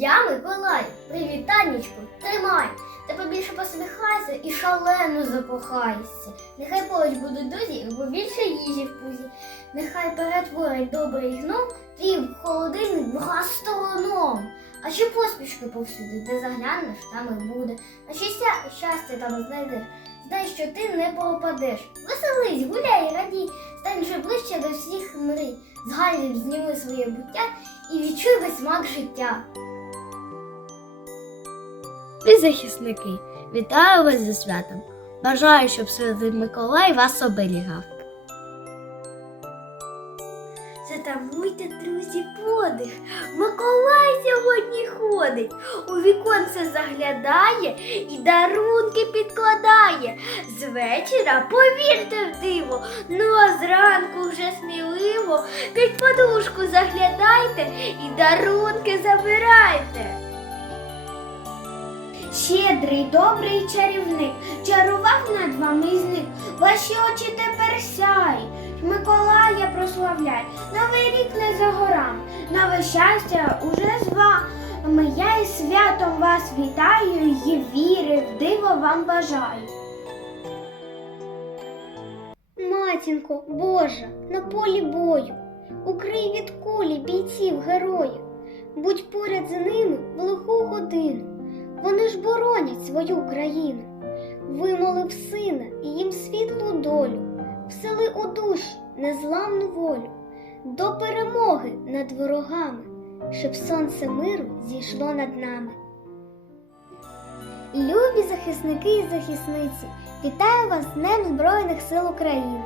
Я Миколай, привітаннячку, тримай. Ти побільше посміхайся і шалено закохайся. Нехай поруч будуть друзі і побільше їжі в пузі. Нехай перетворить добрий гном твій холодильник гастроном. А ще посмішки повсюди, де заглянеш, там і буде. А ще щастя там знайдеш. Знай, що ти не пропадеш. Веселись, гуляй, радій, стань вже ближче до всіх мрій. Згальним зніми своє буття і відчуй весь смак життя. Ви захисники, вітаю вас зі святом. Бажаю, щоб Святий Миколай вас оберігав. Затамуйте, друзі, подих. Миколай сьогодні ходить, у віконце заглядає і дарунки підкладає. З вечора повірте в диво, ну а зранку вже сміливо під подушку заглядайте і дарунки забирайте. Щедрий, добрий чарівник, чарував над вами і зник. Ваші очі тепер сяють. Миколая прославляй, новий рік не за горам, нове щастя уже з вами. Я із святом вас вітаю і віри в диво вам бажаю. Матінко Божа, на полі бою, укрий від кулі бійців героїв, будь поряд з ними свою країну. Вимолив сина і їм світлу долю, всели у душі незламну волю, до перемоги над ворогами, щоб сонце миру зійшло над нами. Любі захисники і захисниці, вітаю вас з Днем Збройних сил України!